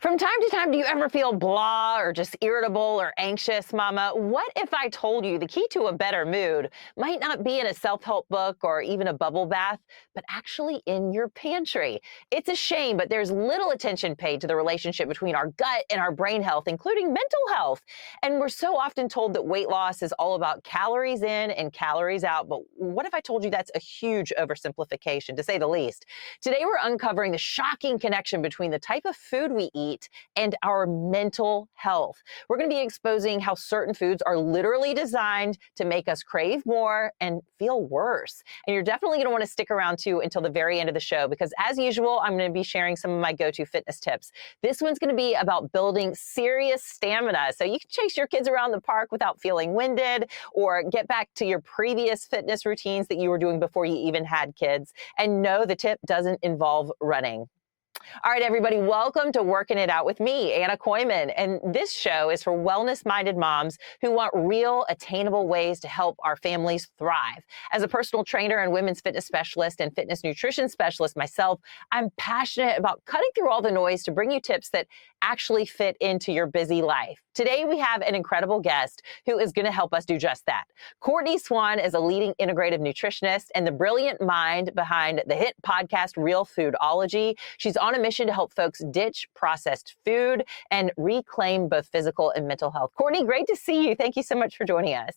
From time to time, do you ever feel blah or just irritable or anxious, Mama? What if I told you the key to a better mood might not be in a self help book or even a bubble bath, but actually in your pantry? It's a shame, but there's little attention paid to the relationship between our gut and our brain health, including mental health. And we're so often told that weight loss is all about calories in and calories out. But what if I told you that's a huge oversimplification, to say the least? Today, we're uncovering the shocking connection between the type of food we eat and our mental health. We're going to be exposing how certain foods are literally designed to make us crave more and feel worse. And you're definitely going to want to stick around too until the very end of the show, because as usual, I'm going to be sharing some of my go to fitness tips. This one's going to be about building serious stamina so you can chase your kids around the park without feeling winded or get back to your previous fitness routines that you were doing before you even had kids. And no, the tip doesn't involve running. All right, everybody, welcome to Working It Out with me, Anna Kooiman. And this show is for wellness-minded moms who want real, attainable ways to help our families thrive. As a personal trainer and women's fitness specialist and fitness nutrition specialist myself, I'm passionate about cutting through all the noise to bring you tips that actually fit into your busy life. Today, we have an incredible guest who is going to help us do just that. Courtney Swan is a leading integrative nutritionist and the brilliant mind behind the hit podcast Real Foodology. She's on a mission to help folks ditch processed food and reclaim both physical and mental health. Courtney, great to see you. Thank you so much for joining us.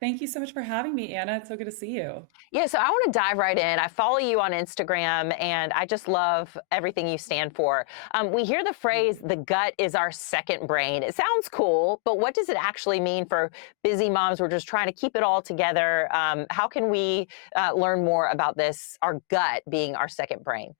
Thank you so much for having me, Anna. It's so good to see you. Yeah, so I want to dive right in. I follow you on Instagram and I just love everything you stand for. We hear the phrase, the gut is our second brain. It sounds cool, but what does it actually mean for busy moms? We're just trying to keep it all together. How can we learn more about this, our gut being our second brain?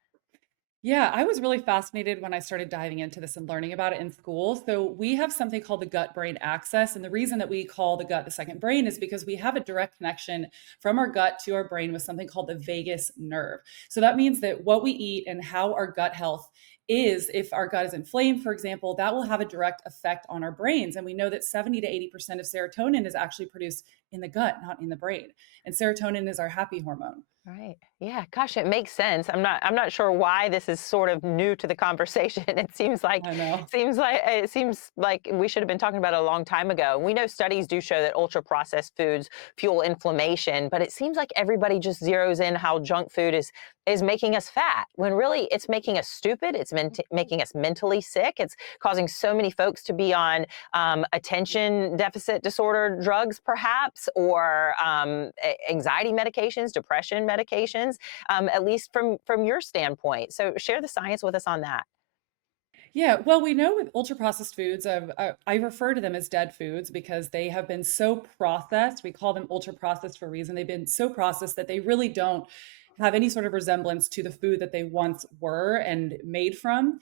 Yeah, I was really fascinated when I started diving into this and learning about it in school. So, we have something called the gut brain axis. And the reason that we call the gut the second brain is because we have a direct connection from our gut to our brain with something called the vagus nerve. So, that means that what we eat and how our gut health is, if our gut is inflamed, for example, that will have a direct effect on our brains. And we know that 70 to 80% of serotonin is actually produced in the gut, not in the brain. And serotonin is our happy hormone. Right. Yeah, gosh, it makes sense. I'm not sure why this is sort of new to the conversation. It I know. seems like we should have been talking about it a long time ago. We know studies do show that ultra processed foods fuel inflammation, but it seems like everybody just zeroes in how junk food is making us fat when really it's making us stupid. It's making us mentally sick. It's causing so many folks to be on attention deficit disorder drugs, perhaps, or anxiety medications, depression medications, at least from your standpoint. So share the science with us on that. Yeah, well, we know with ultra processed foods, I refer to them as dead foods because they have been so processed. We call them ultra processed for a reason. They've been so processed that they really don't have any sort of resemblance to the food that they once were and made from.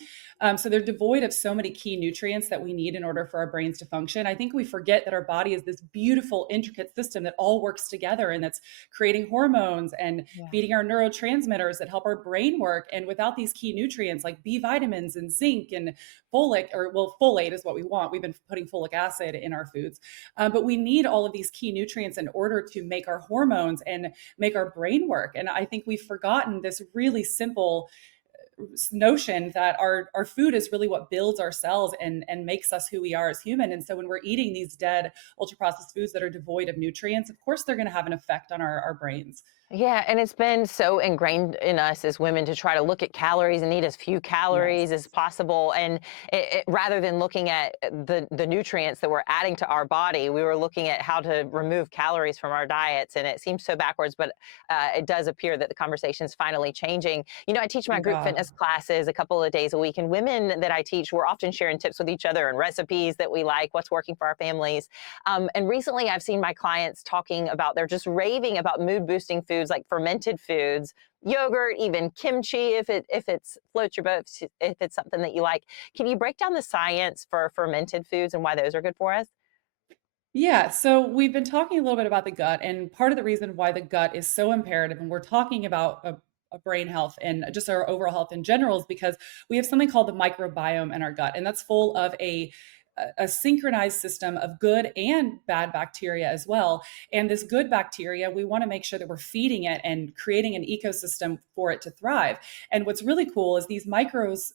So they're devoid of so many key nutrients that we need in order for our brains to function. I think we forget that our body is this beautiful, intricate system that all works together and that's creating hormones and Yeah. feeding our neurotransmitters that help our brain work. And without these key nutrients like B vitamins and zinc and folate, or well, folate is what we want. We've been putting folic acid in our foods, but we need all of these key nutrients in order to make our hormones and make our brain work. And I think we've forgotten this really simple notion that our food is really what builds our cells and makes us who we are as human. And so when we're eating these dead ultra processed foods that are devoid of nutrients, of course they're going to have an effect on our brains. Yeah, and it's been so ingrained in us as women to try to look at calories and eat as few calories as Yes. possible. And rather than looking at the nutrients that we're adding to our body, we were looking at how to remove calories from our diets. And it seems so backwards, but it does appear that the conversation is finally changing. You know, I teach my Thank group God. fitness classes a couple of days a week, and women that I teach, we're often sharing tips with each other and recipes that we like, what's working for our families. And recently I've seen my clients talking about, they're just raving about mood boosting foods like fermented foods, yogurt, even kimchi, if it's floats your boat, if it's something that you like. Can you break down the science for fermented foods and why those are good for us? Yeah, so we've been talking a little bit about the gut, and part of the reason why the gut is so imperative, and we're talking about a brain health and just our overall health in general, is because we have something called the microbiome in our gut, and that's full of a synchronized system of good and bad bacteria as well. And this good bacteria, we want to make sure that we're feeding it and creating an ecosystem for it to thrive. And what's really cool is these microbes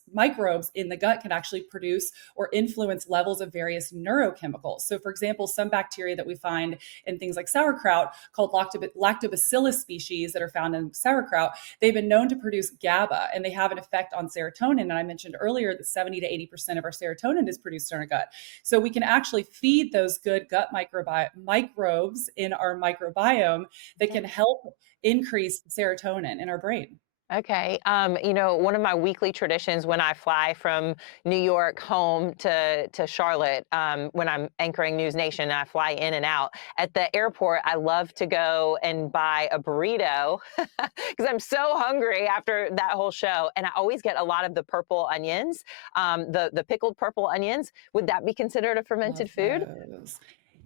in the gut can actually produce or influence levels of various neurochemicals. So, for example, some bacteria that we find in things like sauerkraut called lactobacillus species that are found in sauerkraut, they've been known to produce GABA, and they have an effect on serotonin. And I mentioned earlier that 70 to 80% of our serotonin is produced in our gut. So we can actually feed those good gut microbes in our microbiome that can help increase serotonin in our brain. Okay. One of my weekly traditions when I fly from New York home to Charlotte, when I'm anchoring NewsNation, I fly in and out. At the airport, I love to go and buy a burrito because I'm so hungry after that whole show. And I always get a lot of the purple onions, the pickled purple onions. Would that be considered a Love fermented food? those.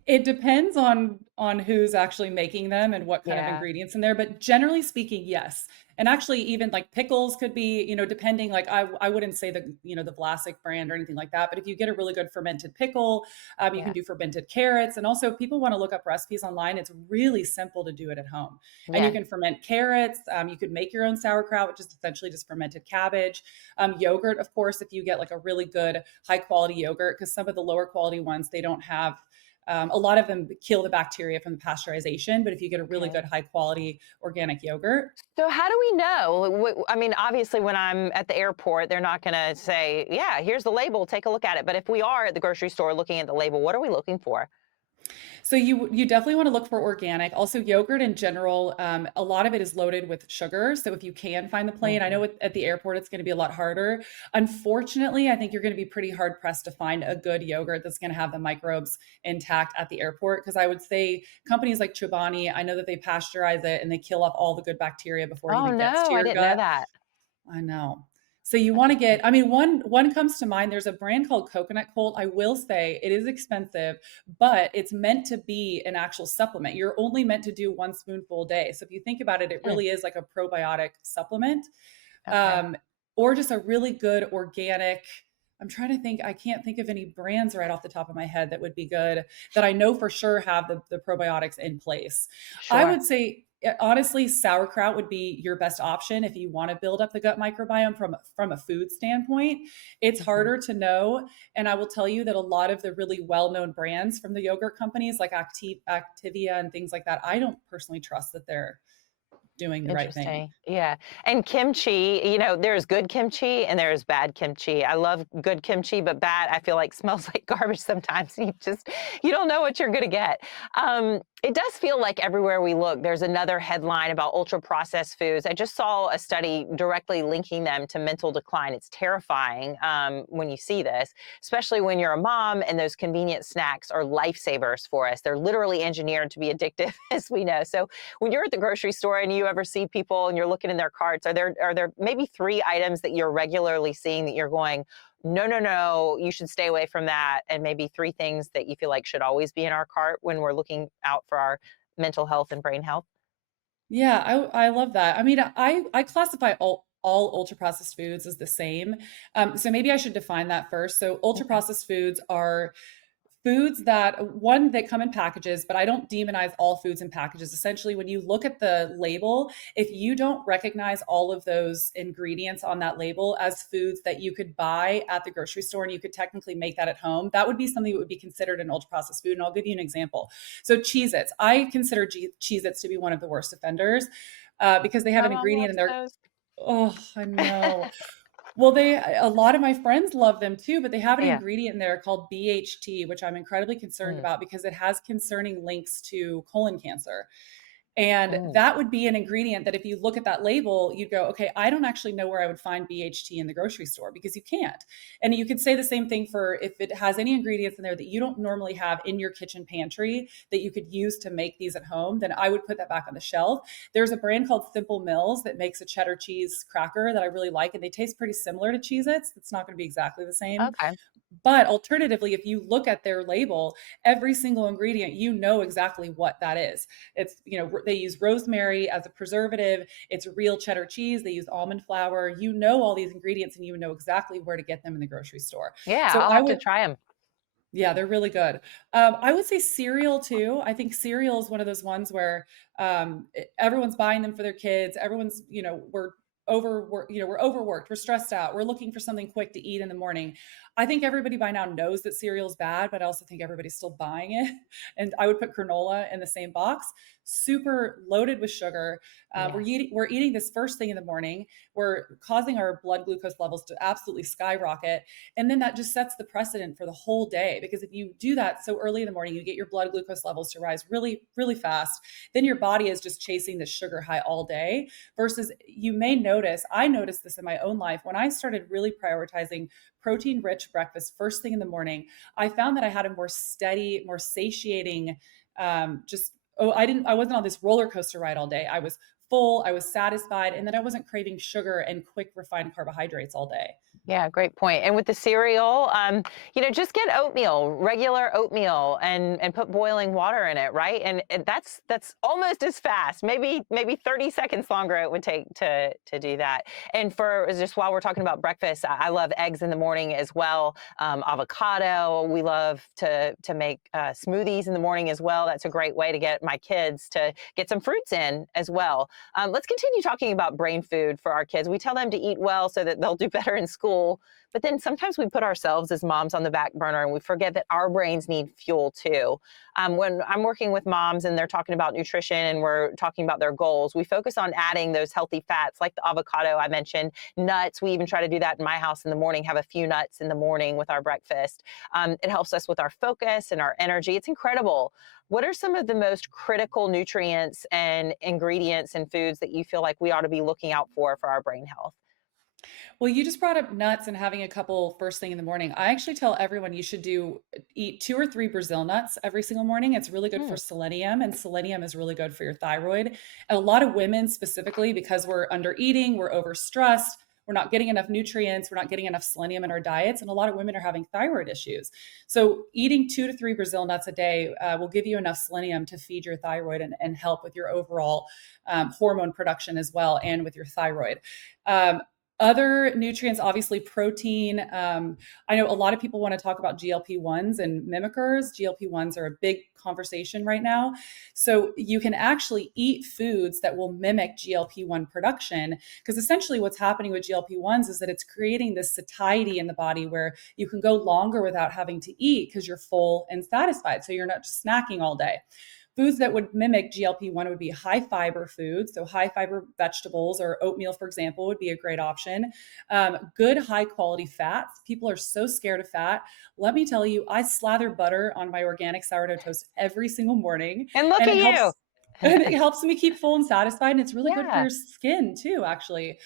It depends on who's actually making them and what kind of Yeah. ingredients in there, but generally speaking, yes. And actually even like pickles could be, depending, like I wouldn't say the Vlasic brand or anything like that, but if you get a really good fermented pickle, you can Yeah. do fermented carrots. And also people want to look up recipes online. It's really simple to do it at home. And you Yeah. can ferment carrots. You could make your own sauerkraut, which is essentially just fermented cabbage. Yogurt, of course, if you get like a really good high quality yogurt, because some of the lower quality ones, they don't have a lot of them kill the bacteria from the pasteurization, but if you get a really Okay. good high quality organic yogurt. So how do we know? I mean, obviously, when I'm at the airport, they're not going to say, "Yeah, here's the label. Take a look at it." But if we are at the grocery store looking at the label, what are we looking for? So you definitely want to look for organic. Also, yogurt in general, a lot of it is loaded with sugar. So if you can find the plain, I know Mhm. at the airport it's going to be a lot harder. Unfortunately, I think you're going to be pretty hard pressed to find a good yogurt that's going to have the microbes intact at the airport. Because I would say companies like Chobani, I know that they pasteurize it and they kill off all the good bacteria before it Oh even gets to no, I your didn't know gut. that. I know. So you That's want to get, I interesting. mean, one comes to mind. There's a brand called Coconut Colt. I will say it is expensive, but it's meant to be an actual supplement. You're only meant to do one spoonful a day. So if you think about it, it Hmm. really is like a probiotic supplement, Okay. um, or just a really good organic. I'm trying to think. I can't think of any brands right off the top of my head that would be good that I know for sure have the probiotics in place. I Sure. would say honestly, sauerkraut would be your best option if you want to build up the gut microbiome from a food standpoint. It's Mhm. harder to know, and I will tell you that a lot of the really well-known brands from the yogurt companies like Activia and things like that, I don't personally trust that they're doing the right thing. Interesting. Yeah. And kimchi, there's good kimchi and there's bad kimchi. I love good kimchi, but bad, I feel like smells like garbage sometimes. You don't know what you're going to get. It does feel like everywhere we look, there's another headline about ultra processed foods. I just saw a study directly linking them to mental decline. It's terrifying when you see this, especially when you're a mom and those convenient snacks are lifesavers for us. They're literally engineered to be addictive, as we know. So when you're at the grocery store and you ever see people and you're looking in their carts, are there maybe three items that you're regularly seeing that you're going, no, no, no, you should stay away from that, and maybe three things that you feel like should always be in our cart when we're looking out for our mental health and brain health? Yeah, I love that. I mean, I classify all ultra processed foods as the same. So maybe I should define that first. So ultra Okay. processed foods are foods that one that come in packages, but I don't demonize all foods in packages. Essentially, when you look at the label, if you don't recognize all of those ingredients on that label as foods that you could buy at the grocery store and you could technically make that at home, that would be something that would be considered an ultra processed food. And I'll give you an example. So Cheez-Its, I consider Cheez-Its to be one of the worst offenders because they have My an mom ingredient in loves there. those. Oh, I know. Well, a lot of my friends love them too, but they have an Yeah. ingredient in there called BHT, which I'm incredibly concerned Mm, about because it has concerning links to colon cancer. And mm. that would be an ingredient that if you look at that label, you'd go, okay, I don't actually know where I would find BHT in the grocery store because you can't. And you could say the same thing for if it has any ingredients in there that you don't normally have in your kitchen pantry that you could use to make these at home, then I would put that back on the shelf. There's a brand called Simple Mills that makes a cheddar cheese cracker that I really like, and they taste pretty similar to Cheez Its. It's not going to be exactly the same. Okay. But alternatively, if you look at their label, every single ingredient, you know exactly what that is. They use rosemary as a preservative. It's real cheddar cheese. They use almond flour. You know all these ingredients and you know exactly where to get them in the grocery store. Yeah, So I'll I have to would try them. Yeah, they're really good. I would say cereal too. I think cereal is one of those ones where everyone's buying them for their kids. Everyone's, we're overworked, we're stressed out, we're looking for something quick to eat in the morning. I think everybody by now knows that cereal's bad, but I also think everybody's still buying it. And I would put granola in the same box. Super loaded with sugar. Yes. We're eating this first thing in the morning. We're causing our blood glucose levels to absolutely skyrocket, and then that just sets the precedent for the whole day. Because if you do that so early in the morning, you get your blood glucose levels to rise really, really fast. Then your body is just chasing the sugar high all day. Versus, you may notice, I noticed this in my own life when I started really prioritizing protein rich breakfast first thing in the morning. I found that I had a more steady, more satiating, just, oh, I wasn't on this roller coaster ride all day. I was full, I was satisfied, and then I wasn't craving sugar and quick refined carbohydrates all day. Yeah, great point. And with the cereal, just get oatmeal, regular oatmeal, and put boiling water in it, right? And that's almost as fast. Maybe 30 seconds longer it would take to do that. And for just while we're talking about breakfast, I love eggs in the morning as well. Avocado. We love to make smoothies in the morning as well. That's a great way to get my kids to get some fruits in as well. Let's continue talking about brain food for our kids. We tell them to eat well so that they'll do better in school. But then sometimes we put ourselves as moms on the back burner and we forget that our brains need fuel too. When I'm working with moms and they're talking about nutrition and we're talking about their goals, we focus on adding those healthy fats like the avocado I mentioned, nuts. We even try to do that in my house in the morning, have a few nuts in the morning with our breakfast. It helps us with our focus and our energy. It's incredible. What are some of the most critical nutrients and ingredients in foods that you feel like we ought to be looking out for our brain health? Well, you just brought up nuts and having a couple first thing in the morning. I actually tell everyone you should eat 2 or 3 Brazil nuts every single morning. It's really good for Mm, selenium, and selenium is really good for your thyroid. And a lot of women specifically, because we're under eating, we're overstressed, we're not getting enough nutrients, we're not getting enough selenium in our diets, and a lot of women are having thyroid issues. So eating 2 to 3 Brazil nuts a day will give you enough selenium to feed your thyroid and help with your overall hormone production as well, and with your thyroid. Um, Other nutrients, obviously protein. I know a lot of people want to talk about GLP-1s and mimickers. GLP-1s are a big conversation right now. So you can actually eat foods that will mimic GLP-1 production, because essentially what's happening with GLP-1s is that it's creating this satiety in the body where you can go longer without having to eat because you're full and satisfied. So you're not just snacking all day. Foods that would mimic GLP-1 would be high fiber foods. So, high fiber vegetables or oatmeal, for example, would be a great option. Good high quality fats. People are so scared of fat. Let me tell you, I slather butter on my organic sourdough toast every single morning, and look and at you. it helps me keep full and satisfied. And it's really good for Yeah. your skin too, actually.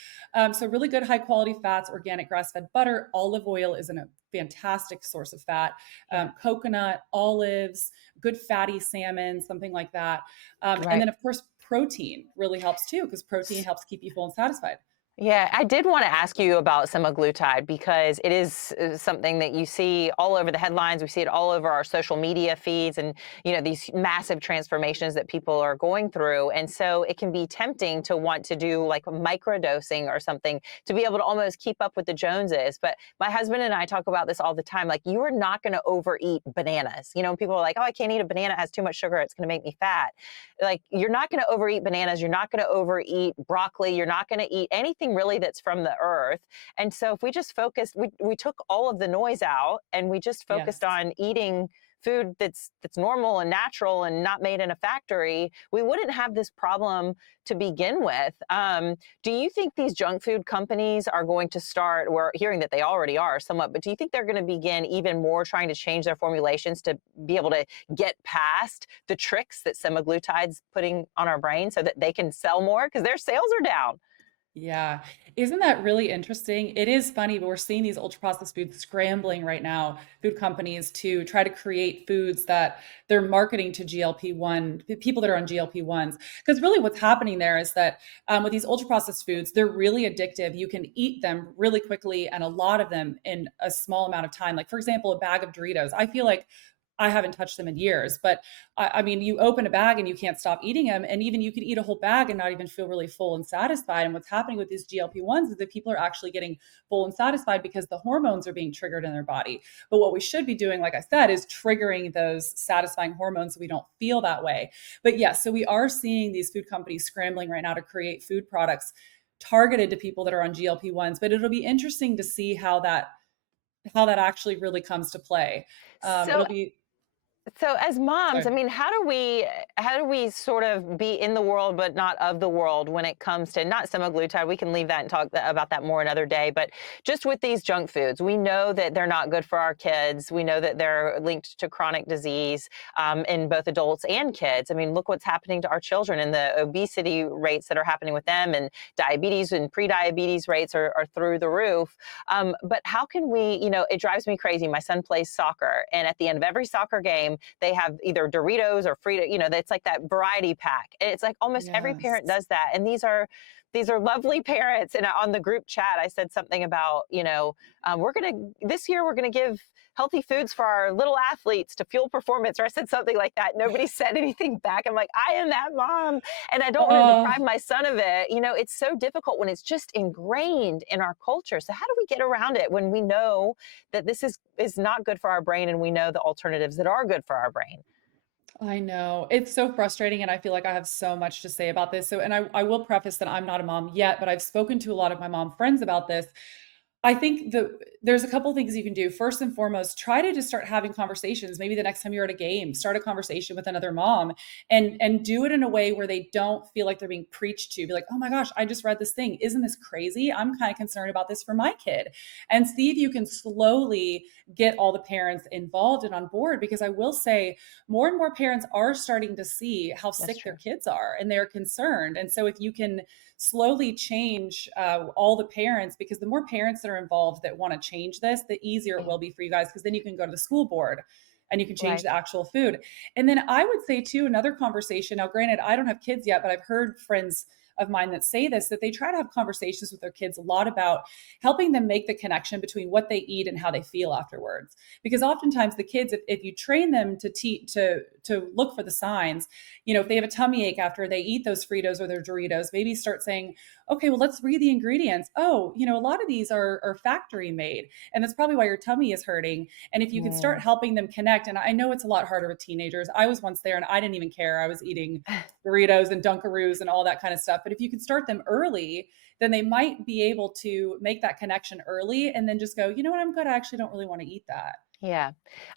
So, really good high quality fats, organic grass fed butter. Olive oil is a fantastic source of fat. Yeah. Coconut, olives, good fatty salmon, something like that. And Right. then, of course, protein really helps too, because protein helps keep you full and satisfied. Yeah, I did want to ask you about semaglutide because it is something that you see all over the headlines. We see it all over our social media feeds and, these massive transformations that people are going through. And so it can be tempting to want to do like microdosing or something to be able to almost keep up with the Joneses. But my husband and I talk about this all the time. Like, you are not going to overeat bananas. People are like, oh, I can't eat a banana. It has too much sugar. It's going to make me fat. Like, you're not going to overeat bananas, you're not going to overeat broccoli, you're not going to eat anything really that's from the earth. And so if we just focused, we took all of the noise out and we just focused Yes. on eating food that's normal and natural and not made in a factory, we wouldn't have this problem to begin with. Do you think these junk food companies are going to start, we're hearing that they already are somewhat, but do you think they're going to begin even more trying to change their formulations to be able to get past the tricks that semaglutide's putting on our brain so that they can sell more because their sales are down? Yeah. Isn't that really interesting? It is funny, but we're seeing these ultra processed foods scrambling right now, food companies to try to create foods that they're marketing to GLP-1, people that are on GLP-1s. Because really what's happening there is that with these ultra processed foods, they're really addictive. You can eat them really quickly and a lot of them in a small amount of time. Like, for example, a bag of Doritos. I feel like I haven't touched them in years, but I mean, you open a bag and you can't stop eating them. And even you could eat a whole bag and not even feel really full and satisfied. And what's happening with these GLP-1s is that people are actually getting full and satisfied because the hormones are being triggered in their body. But what we should be doing, like I said, is triggering those satisfying hormones so we don't feel that way. But yes, so we are seeing these food companies scrambling right now to create food products targeted to people that are on GLP-1s. But it'll be interesting to see how that actually really comes to play. So It'll be So as moms, I sorry. mean, how do we sort of be in the world but not of the world when it comes to not semaglutide? We can leave that and talk about that more another day. But just with these junk foods, we know that they're not good for our kids. We know that they're linked to chronic disease in both adults and kids. I mean, look what's happening to our children and the obesity rates that are happening with them, and diabetes and pre-diabetes rates are through the roof. But how can we? It drives me crazy. My son plays soccer, and at the end of every soccer game they have either Doritos or Frito, it's like that variety pack. And it's like almost every parent Yes. does that. And these are lovely parents. And on the group chat, I said something about, this year we're going to give healthy foods for our little athletes to fuel performance. Or I said something like that. Nobody said anything back. I'm like, I am that mom. And I don't want to deprive Oh, my son of it. It's so difficult when it's just ingrained in our culture. So how do we get around it when we know that this is not good for our brain and we know the alternatives that are good for our brain? I know. It's so frustrating, and I feel like I have so much to say about this. So, and I will preface that I'm not a mom yet, but I've spoken to a lot of my mom friends about this. I think there's a couple things you can do. First and foremost, try to just start having conversations. Maybe the next time you're at a game, start a conversation with another mom and do it in a way where they don't feel like they're being preached to. Be like, "Oh my gosh, I just read this thing. Isn't this crazy? I'm kind of concerned about this for my kid." And see if you can slowly get all the parents involved and on board, because I will say more and more parents are starting to see how That's sick their true. kids are and they're concerned. And so if you can slowly change all the parents, because the more parents that are involved that want to change this, the easier it Yeah. will be for you guys, because then you can go to the school board and you can change Right. the actual food. And then I would say too, another conversation. Now, granted, I don't have kids yet, but I've heard friends of mine that say this, that they try to have conversations with their kids a lot about helping them make the connection between what they eat and how they feel afterwards. Because oftentimes the kids, if you train them to look for the signs, if they have a tummy ache after they eat those Fritos or their Doritos, maybe start saying, okay, well, let's read the ingredients. Oh, a lot of these are factory made, and that's probably why your tummy is hurting. And if you could start Mm. helping them connect, and I know it's a lot harder with teenagers. I was once there and I didn't even care. I was eating Doritos and Dunkaroos and all that kind of stuff. But if you can start them early, then they might be able to make that connection early and then just go, you know what, I'm good. I actually don't really want to eat that. Yeah.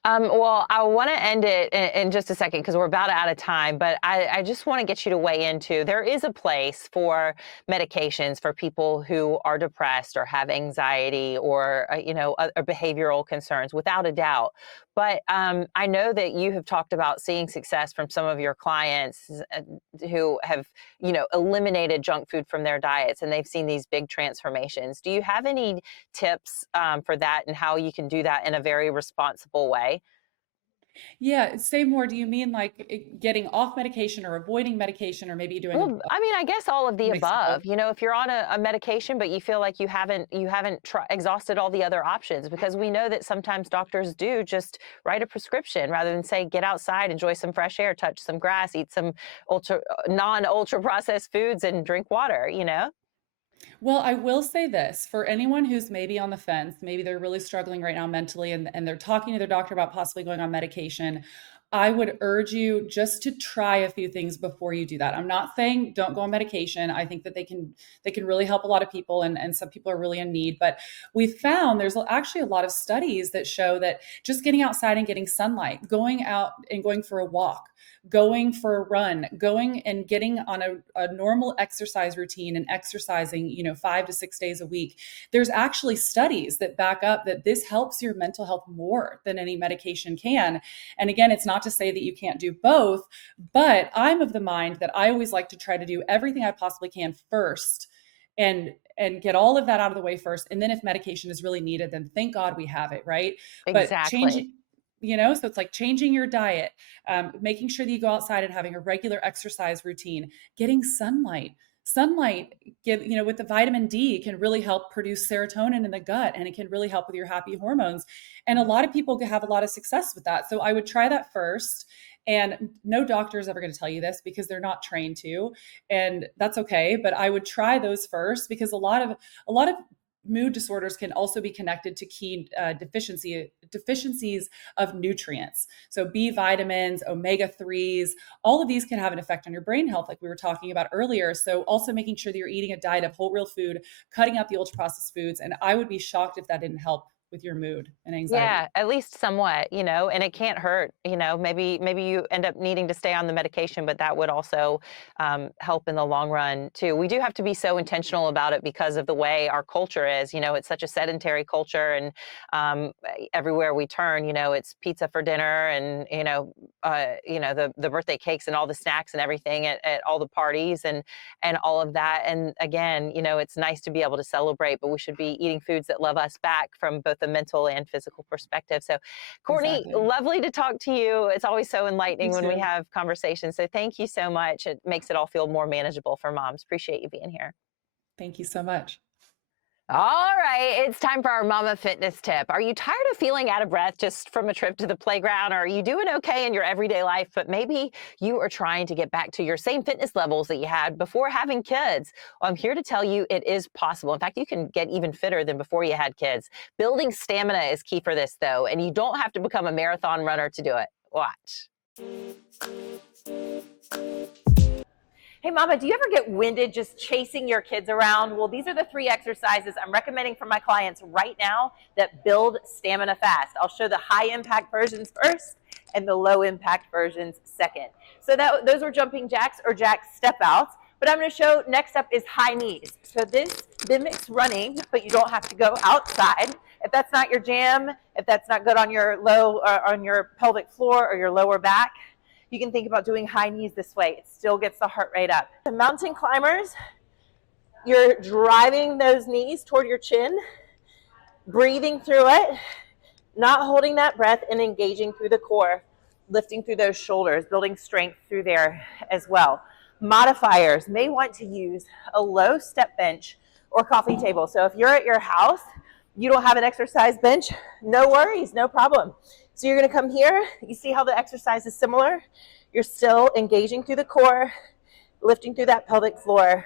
Well, I want to end it in just a second because we're about out of time, but I just want to get you to weigh into there is a place for medications for people who are depressed or have anxiety or, behavioral concerns, without a doubt. But I know that you have talked about seeing success from some of your clients who have, eliminated junk food from their diets and they've seen these big transformations. Do you have any tips for that and how you can do that in a very responsible way? Yeah, say more. Do you mean like getting off medication or avoiding medication or maybe doing Well, I mean, I guess all of a the mix of both? above. If you're on a medication, but you feel like you haven't exhausted all the other options, because we know that sometimes doctors do just write a prescription rather than say, get outside, enjoy some fresh air, touch some grass, eat some non-ultra processed foods, and drink water. Well, I will say this for anyone who's maybe on the fence, maybe they're really struggling right now mentally and they're talking to their doctor about possibly going on medication. I would urge you just to try a few things before you do that. I'm not saying don't go on medication. I think that they can really help a lot of people and some people are really in need. But we found there's actually a lot of studies that show that just getting outside and getting sunlight, going out and going for a walk, going for a run, going and getting on a normal exercise routine and exercising, 5 to 6 days a week. There's actually studies that back up that this helps your mental health more than any medication can. And again, it's not to say that you can't do both, but I'm of the mind that I always like to try to do everything I possibly can first and get all of that out of the way first. And then if medication is really needed, then thank God we have it, right? But Exactly. changing, so it's like changing your diet, making sure that you go outside and having a regular exercise routine, getting sunlight. sunlight with the vitamin D can really help produce serotonin in the gut, and it can really help with your happy hormones. And a lot of people can have a lot of success with that. So I would try that first. And no doctor is ever going to tell you this because they're not trained to, and that's okay. But I would try those first because a lot of mood disorders can also be connected to key deficiencies of nutrients. So B vitamins, omega 3s, all of these can have an effect on your brain health, like we were talking about earlier. So also making sure that you're eating a diet of whole real food, cutting out the ultra processed foods. And I would be shocked if that didn't help with your mood and Yeah, anxiety. at least somewhat, and it can't hurt, maybe you end up needing to stay on the medication, but that would also help in the long run too. We do have to be so intentional about it because of the way our culture is. It's such a sedentary culture, and everywhere we turn, it's pizza for dinner, and the birthday cakes and all the snacks and everything at all the parties, and all of that. And again, it's nice to be able to celebrate, but we should be eating foods that love us back from both the mental and physical perspective. So, Courtney, Exactly. lovely to talk to you. It's always so You enlightening when we too. have conversations. So, thank you so much. It makes it all feel more manageable for moms. Appreciate you being here. Thank you so much. All right, it's time for our mama fitness tip. Are you tired of feeling out of breath just from a trip to the playground? Or are you doing okay in your everyday life, but maybe you are trying to get back to your same fitness levels that you had before having kids? Well, I'm here to tell you it is possible. In fact, you can get even fitter than before you had kids. Building stamina is key for this, though, and you don't have to become a marathon runner to do it. Watch. Hey, Mama, do you ever get winded just chasing your kids around? Well, these are the 3 exercises I'm recommending for my clients right now that build stamina fast. I'll show the high impact versions first and the low impact versions second. So those were jumping jacks or jack step outs. But I'm going to show next up is high knees. So this mimics running, but you don't have to go outside. If that's not your jam, if that's not good on your on your pelvic floor or your lower back, you can think about doing high knees this way. It still gets the heart rate up. The mountain climbers, you're driving those knees toward your chin, breathing through it, not holding that breath, and engaging through the core, lifting through those shoulders, building strength through there as well. Modifiers may want to use a low step bench or coffee table. So if you're at your house, you don't have an exercise bench, no worries, no problem. So you're going to come here. You see how the exercise is similar? You're still engaging through the core, lifting through that pelvic floor,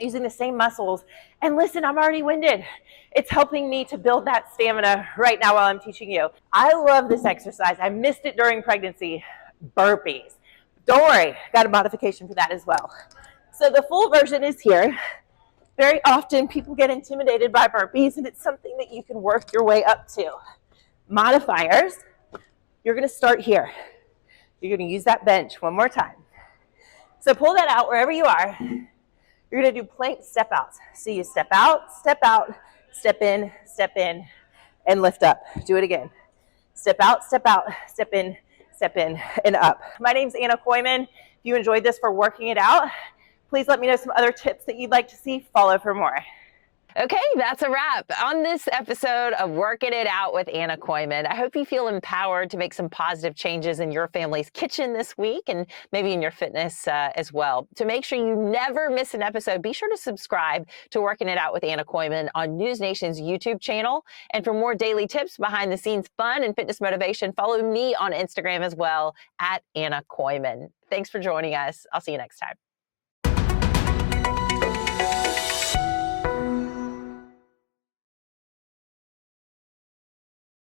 using the same muscles. And listen, I'm already winded. It's helping me to build that stamina right now while I'm teaching you. I love this exercise. I missed it during pregnancy. Burpees. Don't worry, got a modification for that as well. So the full version is here. Very often people get intimidated by burpees, and it's something that you can work your way up to. Modifiers, you're going to start here. You're going to use that bench one more time. So pull that out wherever you are. You're going to do plank step outs. So you step out, step in, and lift up. Do it again. Step out, step in, and up. My name's Anna Kooiman. If you enjoyed this for working it out, please let me know some other tips that you'd like to see. Follow for more. Okay, that's a wrap on this episode of Working It Out with Anna Kooiman. I hope you feel empowered to make some positive changes in your family's kitchen this week and maybe in your fitness as well. To make sure you never miss an episode, be sure to subscribe to Working It Out with Anna Kooiman on NewsNation's YouTube channel. And for more daily tips, behind the scenes fun, and fitness motivation, follow me on Instagram as well at Anna Kooiman. Thanks for joining us. I'll see you next time.